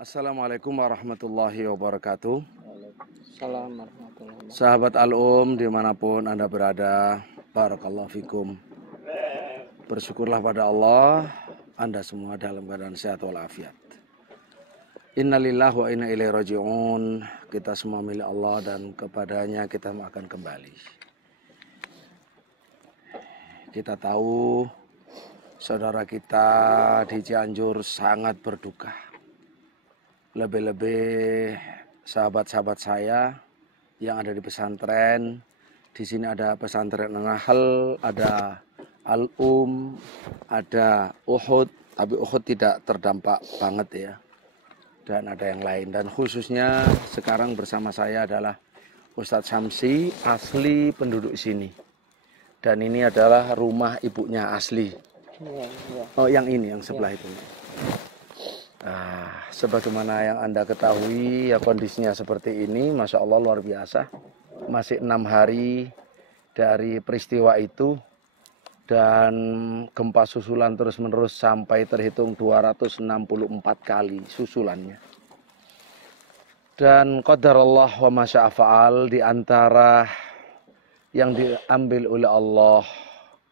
Assalamualaikum warahmatullahi wabarakatuh. Waalaikumsalam warahmatullahi wabarakatuh. Sahabat dimanapun Anda berada, barakallahu fikum. Bersyukurlah pada Allah, Anda semua dalam keadaan sehat walafiat. Innalillahi wa inna ilaihi raji'un. Kita semua milik Allah dan kepadanya kita akan kembali. Kita tahu saudara kita di Cianjur sangat berduka. Lebih-lebih sahabat-sahabat saya yang ada di pesantren. Di sini ada pesantren Nahl, ada Al-Um, ada Uhud, tapi Uhud tidak terdampak banget ya. Dan ada yang lain. Dan khususnya sekarang bersama saya adalah Ustadz Samsi, asli penduduk sini. Dan ini adalah rumah ibunya asli. Oh, yang ini, yang sebelah itu. Nah, sebagaimana yang Anda ketahui, ya kondisinya seperti ini, Masya Allah luar biasa. Masih 6 hari dari peristiwa itu, dan gempa susulan terus-menerus sampai terhitung 264 kali susulannya. Dan qadarullah wa masya'afa'al, di antara yang diambil oleh Allah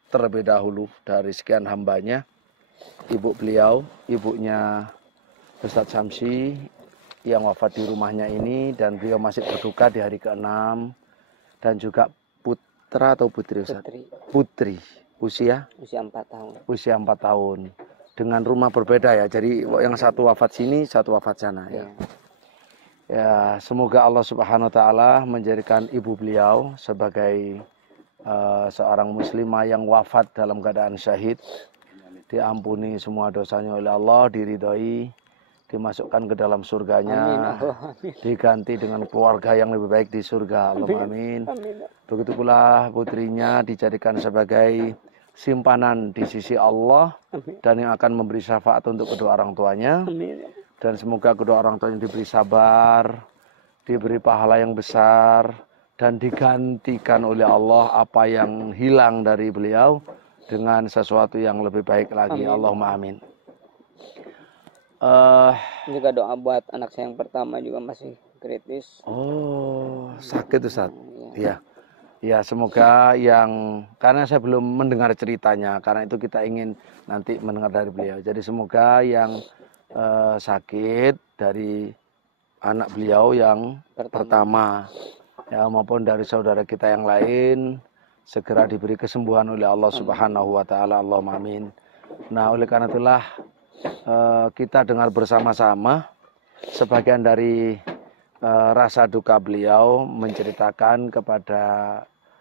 terlebih dahulu dari sekian hambanya, ibu beliau, ibunya Ustadz Samsi yang wafat di rumahnya ini, dan beliau masih berduka di hari ke-6, dan juga putra atau putri Ustadz? Putri. Usia 4 tahun. Usia 4 tahun. Dengan rumah berbeda ya. Jadi yang satu wafat sini, satu wafat sana ya. Ya, semoga Allah Subhanahu wa taala menjadikan ibu beliau sebagai seorang muslimah yang wafat dalam keadaan syahid, diampuni semua dosanya oleh Allah, diridhoi, dimasukkan ke dalam surganya, amin. Diganti dengan keluarga yang lebih baik di surga, Allahumma amin. Begitu pula putrinya dijadikan sebagai simpanan di sisi Allah, amin. Dan yang akan memberi syafaat untuk kedua orang tuanya, amin. Dan semoga kedua orang tuanya diberi sabar, diberi pahala yang besar, dan digantikan oleh Allah apa yang hilang dari beliau dengan sesuatu yang lebih baik lagi, amin. Allahumma amin. Juga doa buat anak saya yang pertama juga masih kritis. Oh, sakit Ustaz. Iya. Ya, semoga karena saya belum mendengar ceritanya, karena itu kita ingin nanti mendengar dari beliau. Jadi semoga yang sakit dari anak beliau yang pertama ya, maupun dari saudara kita yang lain segera diberi kesembuhan oleh Allah Subhanahu wa taala, Allahumma amin. Nah, oleh karena itulah kita dengar bersama-sama sebagian dari rasa duka beliau, menceritakan kepada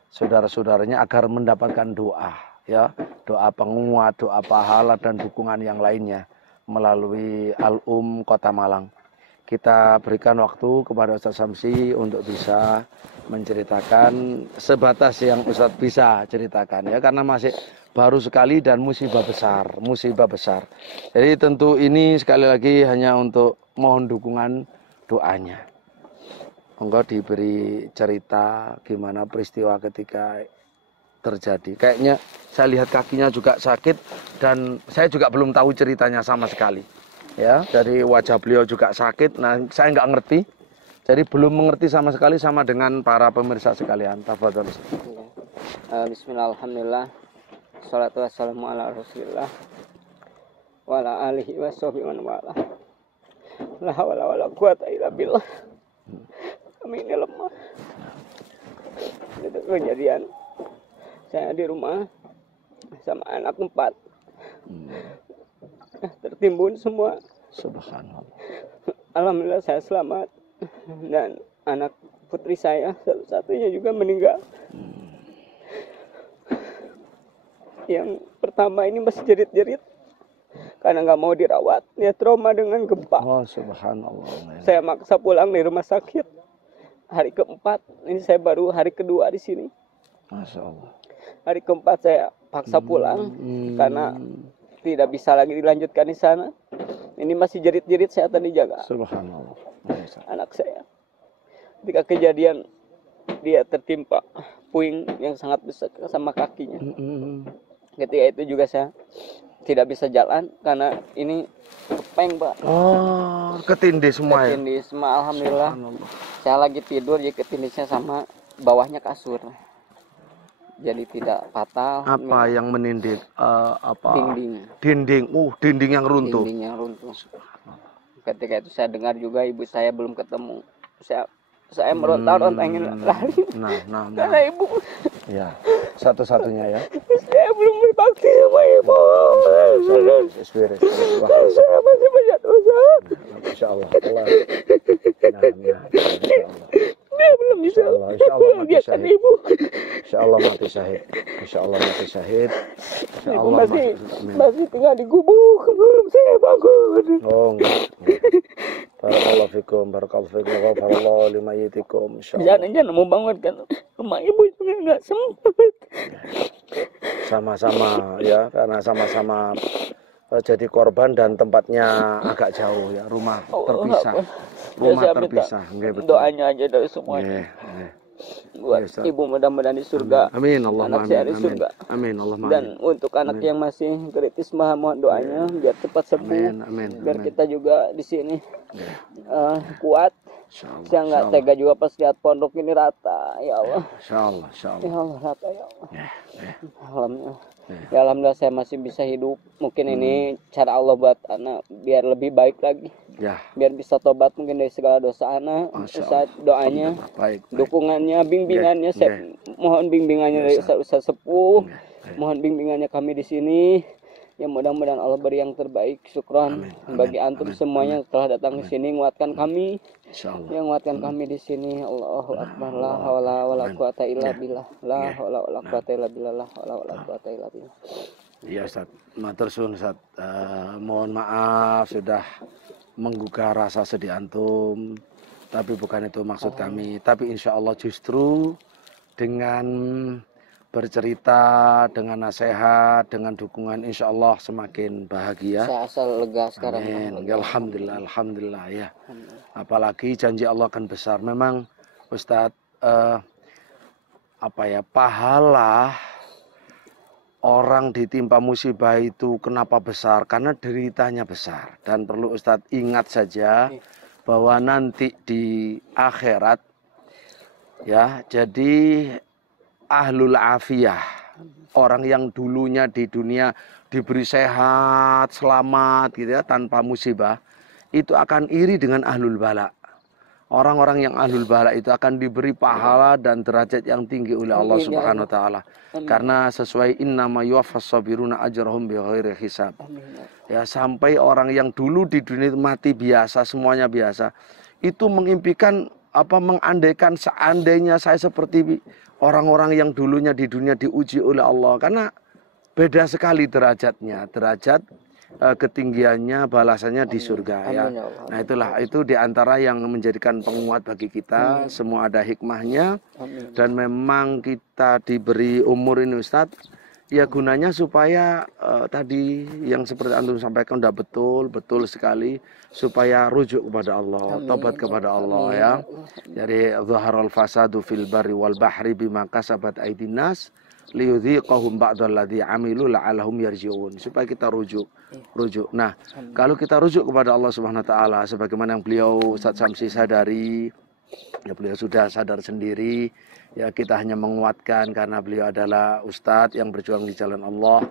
saudara-saudaranya agar mendapatkan doa, ya, doa penguat, doa pahala dan dukungan yang lainnya melalui Al-Um Kota Malang. Kita berikan waktu kepada Ustadz Samsi untuk bisa menceritakan sebatas yang Ustadz bisa ceritakan ya, karena masih baru sekali dan musibah besar. Jadi tentu ini sekali lagi hanya untuk mohon dukungan doanya. Monggo diberi cerita gimana peristiwa ketika terjadi. Kayaknya saya lihat kakinya juga sakit dan saya juga belum tahu ceritanya sama sekali. Ya, dari wajah beliau juga sakit. Nah, saya nggak ngerti. Jadi belum mengerti sama sekali, sama dengan para pemirsa sekalian. Tafadhol. Bismillah, alhamdulillah. Shalatu wassalamu ala Rasulillah wa ala alihi washabihi wa ala. La haula wala quwata illa billah. Kami ini lemah. Itu kejadian saya di rumah sama anak 4. Tertimbun semua. Subhanallah. Alhamdulillah saya selamat. Dan anak putri saya satu-satunya juga meninggal. Yang pertama ini masih jerit-jerit karena nggak mau dirawat, dia trauma dengan gempa. Oh, subhanallah. Saya maksa pulang dari rumah sakit hari ke-4. Ini saya baru hari kedua di sini. Masya Allah. Hari ke-4 saya paksa pulang karena tidak bisa lagi dilanjutkan di sana. Ini masih jerit-jerit, saya tadi jaga. Subhanallah. Anak saya. Ketika kejadian dia tertimpa puing yang sangat besar sama kakinya. Ketika itu juga saya tidak bisa jalan karena ini kepeng Pak. Oh, ketindih semua ya? Ketindih semua, alhamdulillah. Subhanallah. Saya lagi tidur jadi ketindihnya sama bawahnya kasur. Jadi tidak fatal. Apa yang menindih? Apa? Dinding. Dinding. Dinding yang runtuh. Dinding yang runtuh. Ketika itu saya dengar juga ibu saya belum ketemu. Saya meronta-ronta ingin lari. Nah. Karena ibu. Ya, satu-satunya ya. Saya belum berbakti sama ibu. Spirit. Saya masih banyak dosa. Insya Allah. Insya Allah. Saya belum bisa membahagiakan ibu. Insya Allah mati syahid. Insya Allah mati syahid. Insya Ibu Allah masih tinggal di gubuk belum saya bangun. Oh enggak. Barakallahu fikum, barakallahu fikum, ghafarallahu limayyitikum. Jangan mau bangunkan rumah ibu juga nggak sempat. Sama-sama ya, karena sama-sama jadi korban dan tempatnya agak jauh ya, rumah terpisah. Rumah terpisah, nggih betul. Doanya aja dari semuanya. Buat ibu mudah-mudahan di surga. Amin, Allahumma anak saya di amin. surga. Amin, Allahumma Dan untuk anak yang masih kritis mohon doanya biar cepat sembuh. Amin. Biar kita juga di sini kuat. Insyaallah. Saya nggak tega juga pas lihat pondok ini rata, ya Allah. Insyaallah. Ya Allah rata ya Allah. Alhamdulillah. Ya alhamdulillah saya masih bisa hidup. Mungkin ini cara Allah buat anak biar lebih baik lagi. Ya. Biar bisa tobat mungkin dari segala dosa anak. Ustaz doanya, baik. dukungannya, bimbingannya. Saya mohon bimbingannya dari Ustaz sepuh. Mohon bimbingannya kami di sini. Ya mudah-mudahan Allah beri yang terbaik. Syukran bagi antum semuanya telah datang ke sini menguatkan kami. Yang menguatkan kami di sini. Allahu Akbar. La haula wala quwata illa billah. La haula wala quwata illa billah. La haula wala quwata illa billah. Iya Ustaz. Matur suwun Ustaz. Mohon maaf sudah menggugah rasa sedih antum. Tapi bukan itu maksud kami. Tapi insya Allah justru dengan bercerita, dengan nasihat, dengan dukungan, insya Allah semakin bahagia. Saya asal lega sekarang. Amin. Alhamdulillah ya. Apalagi janji Allah akan besar. Memang Ustadz, pahala orang ditimpa musibah itu kenapa besar? Karena deritanya besar. Dan perlu Ustadz ingat saja bahwa nanti di akhirat, ya, jadi ahlul afiyah, orang yang dulunya di dunia diberi sehat, selamat gitu ya, tanpa musibah, itu akan iri dengan ahlul bala. Orang-orang yang ahlul bala itu akan diberi pahala dan derajat yang tinggi oleh Allah Subhanahu wa taala. Karena sesuai innama yuwaffas sabiruna ajrahum bighairi hisab. Ya, sampai orang yang dulu di dunia mati biasa, semuanya biasa, itu mengimpikan mengandaikan seandainya saya seperti orang-orang yang dulunya di dunia diuji oleh Allah, karena beda sekali derajatnya, derajat ketinggiannya, balasannya di surga ya. Nah itu diantara yang menjadikan penguat bagi kita. Semua ada hikmahnya. Dan memang kita diberi umur ini Ustadz, ya gunanya supaya tadi yang seperti antum sampaikan udah betul sekali, supaya rujuk kepada Allah, tobat kepada Allah ya. Jadi zaharul fasadu fil barri wal bahri bima kasabat aydin nas liyudhiqahum ba'dalladzi amilu la'allahum yarji'un, supaya kita rujuk. Nah, kalau kita rujuk kepada Allah Subhanahu wa taala sebagaimana yang beliau Ustaz Samsi sadari, ya beliau sudah sadar sendiri, ya kita hanya menguatkan karena beliau adalah ustadz yang berjuang di jalan Allah,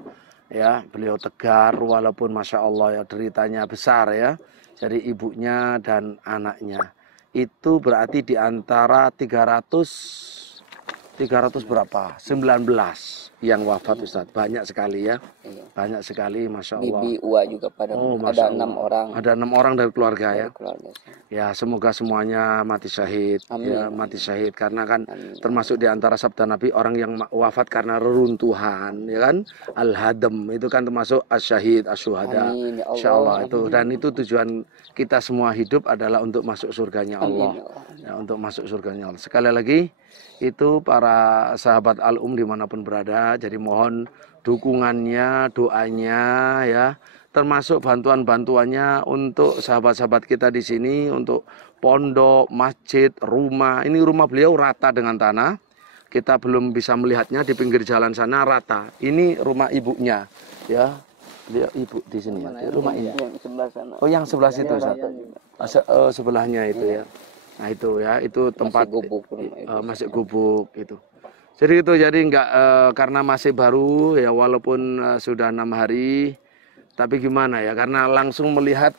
ya beliau tegar walaupun masya Allah ya deritanya besar ya. Jadi ibunya dan anaknya itu berarti di antara 300 berapa? 19 yang wafat Ustaz. Banyak sekali ya. Banyak sekali masya Allah. Bibi Ua juga pada ada 6 orang. Ada 6 orang dari keluarga ya. Keluarga. Ya semoga semuanya mati syahid. Amin. Ya mati syahid karena kan termasuk di antara sabda Nabi orang yang wafat karena reruntuhan ya kan, al-hadam itu kan termasuk asyahid asyuhada. Ya insyaallah itu. Dan itu tujuan kita semua hidup adalah untuk masuk surganya Allah. Ya, untuk masuk surganya Allah. Sekali lagi itu para sahabat Al-Um dimanapun berada, jadi mohon dukungannya, doanya ya, termasuk bantuan-bantuannya untuk sahabat-sahabat kita di sini, untuk pondok, masjid, rumah. Ini rumah beliau rata dengan tanah. Kita belum bisa melihatnya, di pinggir jalan sana rata. Ini rumah ibunya ya. Beliau ibu di sini ya, di rumah ini. Yang sebelah sana. Oh, yang sebelah situ, Ustaz. Sebelahnya itu ya. Nah, itu ya, itu tempat masih gubuk itu. Jadi itu jadi enggak karena masih baru ya, walaupun sudah 6 hari, tapi gimana ya, karena langsung melihat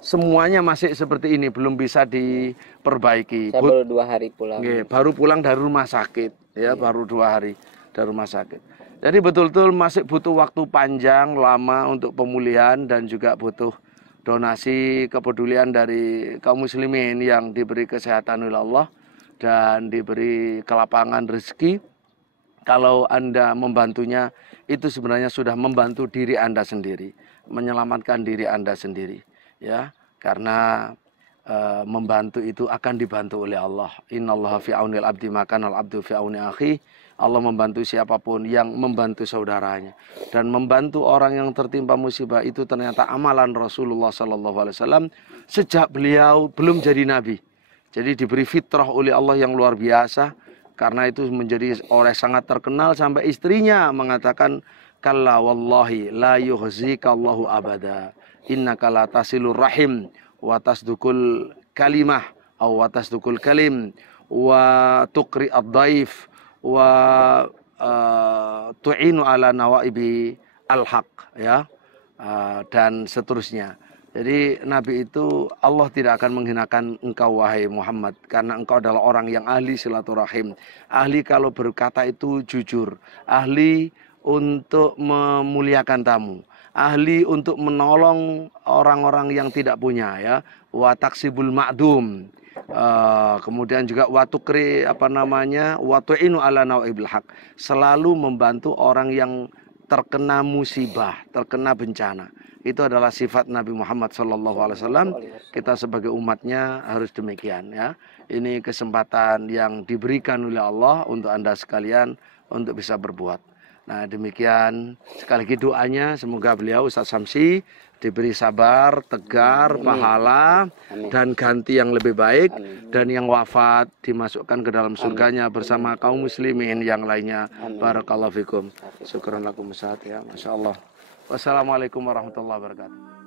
semuanya masih seperti ini, belum bisa diperbaiki. Saya baru 2 hari pulang. Baru pulang dari rumah sakit ya, baru 2 hari dari rumah sakit. Jadi betul-betul masih butuh waktu panjang, lama untuk pemulihan dan juga butuh donasi kepedulian dari kaum muslimin yang diberi kesehatan oleh Allah dan diberi kelapangan rezeki. Kalau Anda membantunya, itu sebenarnya sudah membantu diri Anda sendiri, menyelamatkan diri Anda sendiri, ya. Karena membantu itu akan dibantu oleh Allah. Innallaha fi aunil abdi makanal abdu fi auni akhi. Allah membantu siapapun yang membantu saudaranya, dan membantu orang yang tertimpa musibah itu ternyata amalan Rasulullah SAW sejak beliau belum jadi nabi. Jadi diberi fitrah oleh Allah yang luar biasa. Karena itu menjadi orang sangat terkenal sampai istrinya mengatakan, kalla wallahi la yuhzikallahu abada innaka la tasilur rahim wa tasdukul kalimah aw wa tasdukul kalim wa tuqri ad-daif wa tu'inu ala nawaibi al-haq, ya, dan seterusnya. Jadi Nabi itu Allah tidak akan menghinakan engkau wahai Muhammad, karena engkau adalah orang yang ahli silaturahim, ahli kalau berkata itu jujur, ahli untuk memuliakan tamu, ahli untuk menolong orang-orang yang tidak punya, ya, wa taksibul ma'dum. Kemudian juga watukri watu'inu ala nawaibil haq, selalu membantu orang yang terkena musibah, terkena bencana. Itu adalah sifat Nabi Muhammad SAW. Kita sebagai umatnya harus demikian, ya. Ini kesempatan yang diberikan oleh Allah untuk Anda sekalian untuk bisa berbuat. Nah, demikian sekali lagi doanya, semoga beliau Ustaz Samsi diberi sabar, tegar, pahala, dan ganti yang lebih baik. Dan yang wafat dimasukkan ke dalam surganya bersama kaum muslimin yang lainnya. Barakallahu fikum. Syukran lakum, ya, Masya Allah. Wassalamualaikum warahmatullahi wabarakatuh.